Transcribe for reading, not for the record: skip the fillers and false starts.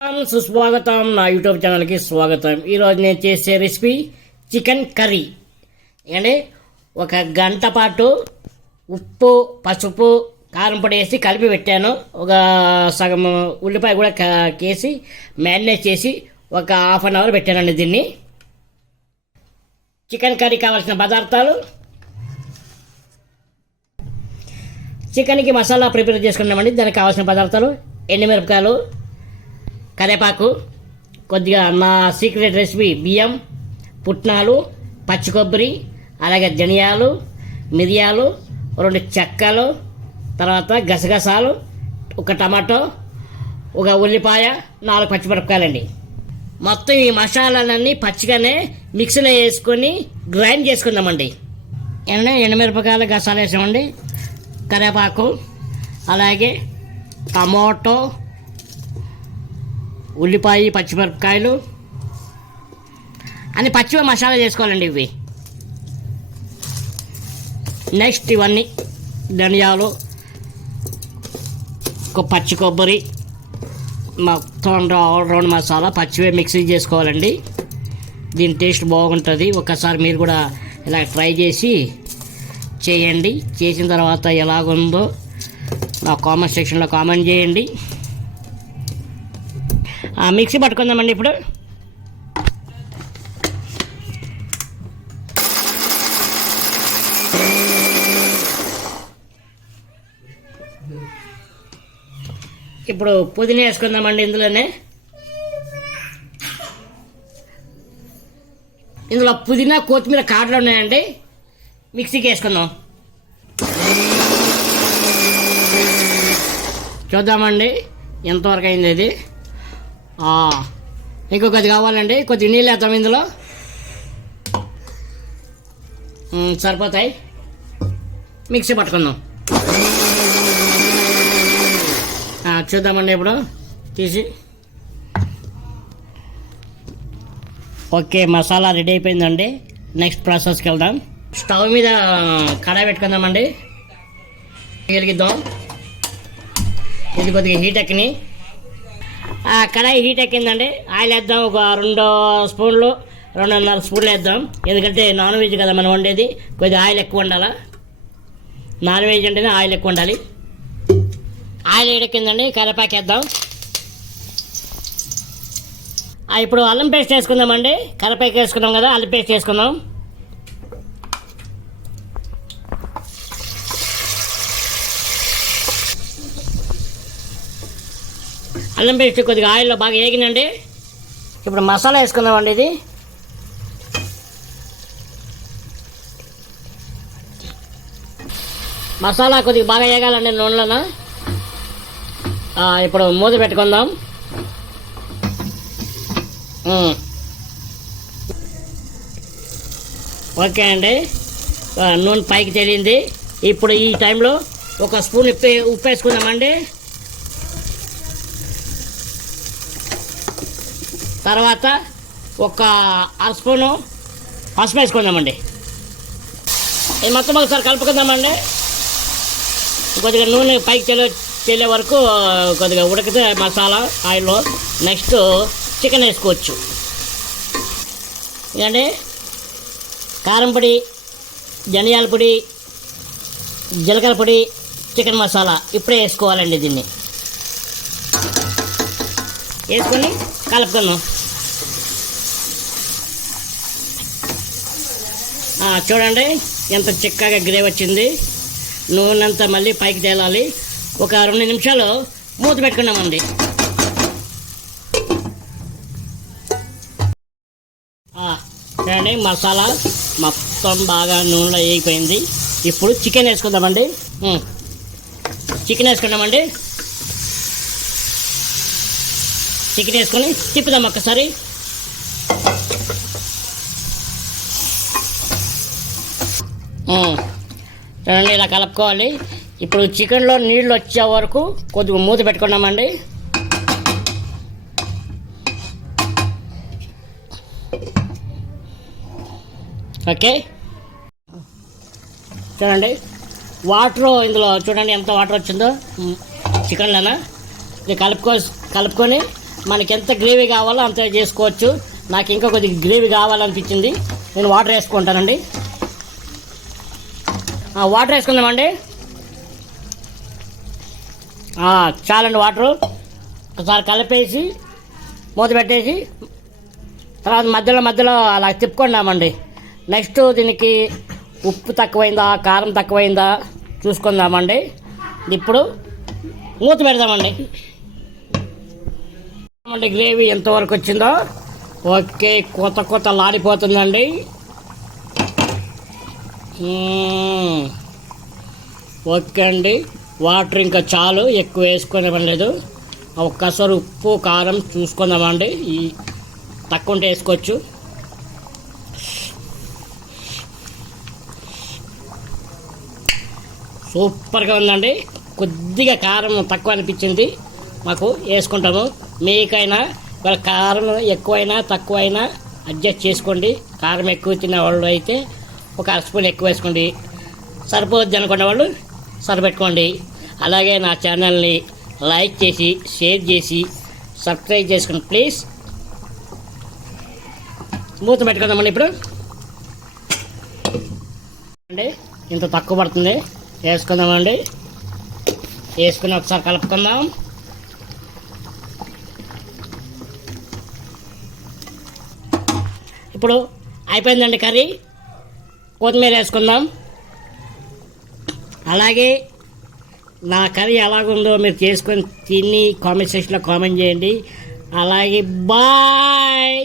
సుస్వాగతం నా యూట్యూబ్ ఛానల్కి స్వాగతం. ఈరోజు నేను చేసే రెసిపీ చికెన్ కర్రీ. అంటే ఒక గంట పాటు ఉప్పు, పసుపు, కారం పొడి వేసి కలిపి పెట్టాను. ఒక సగం ఉల్లిపాయ కూడా కేసి మ్యారినేట్ చేసి ఒక హాఫ్ అన్ అవర్ పెట్టానండి. దీన్ని చికెన్ కర్రీ కావాల్సిన పదార్థాలు: చికెన్కి మసాలా ప్రిపేర్ చేసుకున్నామండి. దానికి కావాల్సిన పదార్థాలు: ఎండుమిరపకాయలు, కరివేపాకు, కొద్దిగా నా సీక్రెట్ రెసిపీ బియ్యం, పుట్నాలు, పచ్చి కొబ్బరి, అలాగే ధనియాలు, మిరియాలు, 2 చెక్కలు, తర్వాత గసగసాలు, ఒక టమాటో, ఒక ఉల్లిపాయ, 4 పచ్చిమిరపకాయలండి. మొత్తం ఈ మసాలాలన్నీ పచ్చిగానే మిక్సీలో వేసుకొని గ్రైండ్ చేసుకుందామండి. ఎండుమిరపకాయలు, గసాలు వేసామండి, కరివేపాకు, అలాగే టమాటో, ఉల్లిపాయ, పచ్చిమిరపకాయలు అని పచ్చిగా మసాలా చేసుకోవాలండి. ఇవి నెక్స్ట్ ఇవన్నీ ధనియాలు, పచ్చి కొబ్బరి, మొత్తం రౌండ్ మసాలా పచ్చివే మిక్సీ చేసుకోవాలండి. దీని టేస్ట్ బాగుంటుంది. ఒకసారి మీరు కూడా ఇలా ట్రై చేసి చేయండి. చేసిన తర్వాత ఎలాగుందో నా కామెంట్ సెక్షన్లో కామెంట్ చేయండి. మిక్సీ పట్టుకుందామండి. ఇప్పుడు పుదీనా వేసుకుందామండి. ఇందులో పుదీనా, కొత్తిమీర కాడలు ఉన్నాయండి. మిక్సీకి వేసుకుందాం. చూద్దామండి ఎంతవరకు అయింది ఇది. ఇంకో కొద్ది కావాలండి. కొద్దిగా నీళ్ళు వేద్దాం. ఇందులో సరిపోతాయి. మిక్సీ పట్టుకుందాం. చూద్దామండి ఇప్పుడు తీసి. ఓకే, మసాలా రెడీ అయిపోయిందండి. నెక్స్ట్ ప్రాసెస్కి వెళ్దాం. స్టవ్ మీద కడాయి పెట్టుకుందామండి. వెలిగిద్దాం. ఇది కొద్దిగా హీట్ ఎక్కినాయి. కడాయి హీట్ ఎక్కిందండి. ఆయిల్ వేద్దాం. ఒక 2 స్పూన్లు, 2.5 స్పూన్లు వేద్దాం. ఎందుకంటే నాన్ వెజ్ కదా మనం వండేది. కొద్దిగా ఆయిల్ ఎక్కువ ఉండాలా. నాన్ వెజ్ అంటేనే ఆయిల్ ఎక్కువ ఉండాలి. ఆయిల్ వేడెక్కిందండి. కరివేపాకు వేద్దాం. ఇప్పుడు అల్లం పేస్ట్ వేసుకుందామండి. కరివేపాకు వేసుకున్నాం కదా, అల్లం పేస్ట్ వేసుకుందాం. అల్లం పేస్ట్ కొద్దిగా ఆయిల్లో బాగా వేగిందండి. ఇప్పుడు మసాలా వేసుకుందామండి. ఇది మసాలా కొద్దిగా బాగా వేగాలండి నూనెలో. ఇప్పుడు మూత పెట్టుకుందాం. ఓకే అండి, నూనె పైకి తేలింది. ఇప్పుడు ఈ టైంలో ఒక స్పూన్ ఉప్పు వేసుకుందామండి. తర్వాత ఒక 1/2 స్పూను పసుపు వేసుకుందామండి. ఇది మొత్తం ఒకసారి కలుపుకుందామండి. కొద్దిగా నూనె పైకి చెల్లే వరకు కొద్దిగా ఉడికితే మసాలా ఆయిల్లో నెక్స్ట్ చికెన్ వేసుకోవచ్చు. ఇదండి కారం పొడి, ధనియాల పొడి, జీలకర్ర పొడి, చికెన్ మసాలా ఇప్పుడే వేసుకోవాలండి. దీన్ని వేసుకొని కలుపుకుందాం. చూడండి ఎంత చిక్కగా గ్రేవీ వచ్చింది. నూనె అంతా మళ్ళీ పైకి తేలాలి. ఒక 2 నిమిషాలు మూత పెట్టుకున్నామండి. చూడండి మసాలా మొత్తం బాగా నూనెలో వేగిపోయింది. ఇప్పుడు చికెన్ వేసుకుందామండి. చికెన్ వేసుకున్నామండి. చికెన్ వేసుకొని తిప్పుదాం ఒక్కసారి. చూడండి ఇలా కలుపుకోవాలి. ఇప్పుడు చికెన్లో నీళ్ళు వచ్చే వరకు కొద్దిగా మూత పెట్టుకున్నామండి. ఓకే, చూడండి వాటర్ ఇందులో చూడండి ఎంత వాటర్ వచ్చిందో చికెన్లోనా. ఇది కలుపుకొని మనకి ఎంత గ్రేవీ కావాలో అంత చేసుకోవచ్చు. నాకు ఇంకా కొద్దిగా గ్రేవీ కావాలనిపించింది, నేను వాటర్ వేసుకుంటానండి. వాటర్ వేసుకుందామండి. చాలండి వాటరు. ఒకసారి కలిపేసి మూత పెట్టేసి తర్వాత మధ్యలో అలా తిప్పుకున్నామండి. నెక్స్ట్ దీనికి ఉప్పు తక్కువైందా కారం తక్కువైందా చూసుకుందామండి. ఇప్పుడు మూత పెడదామండి. గ్రేవీ ఎంతవరకు వచ్చిందో ఓకే, కొత్త లాడిపోతుందండి. ఓకే అండి, వాటర్ ఇంకా చాలు, ఎక్కువ వేసుకునే పని లేదు. ఒక్కసారి ఉప్పు కారం చూసుకుందామండి, ఈ తక్కువ ఉంటే వేసుకోవచ్చు. సూపర్గా ఉందండి. కొద్దిగా కారం తక్కువ అనిపించింది మాకు, వేసుకుంటాము. మీకైనా వాళ్ళ కారం ఎక్కువైనా తక్కువైనా అడ్జస్ట్ చేసుకోండి. కారం ఎక్కువ తినే వాళ్ళు అయితే ఒక అర స్పూన్ ఎక్కువ వేసుకోండి, సరిపోద్ది అనుకునే వాళ్ళు సరిపెట్టుకోండి. అలాగే నా ఛానల్ని లైక్ చేసి షేర్ చేసి సబ్స్క్రైబ్ చేసుకోండి ప్లీజ్. మూత పెట్టుకుందామండి. ఇప్పుడు అండి ఇంత తక్కువ పడుతుంది, వేసుకుందామండి. వేసుకుని ఒకసారి కలుపుకుందాం. ఇప్పుడు అయిపోయిందండి కర్రీ. కొత్తిమీర వేసుకుందాం. అలాగే నా కర్రీ ఎలాగుందో మీరు చేసుకొని తిని కామెంట్ సెక్షన్లో కామెంట్ చేయండి. అలాగే బాయ్.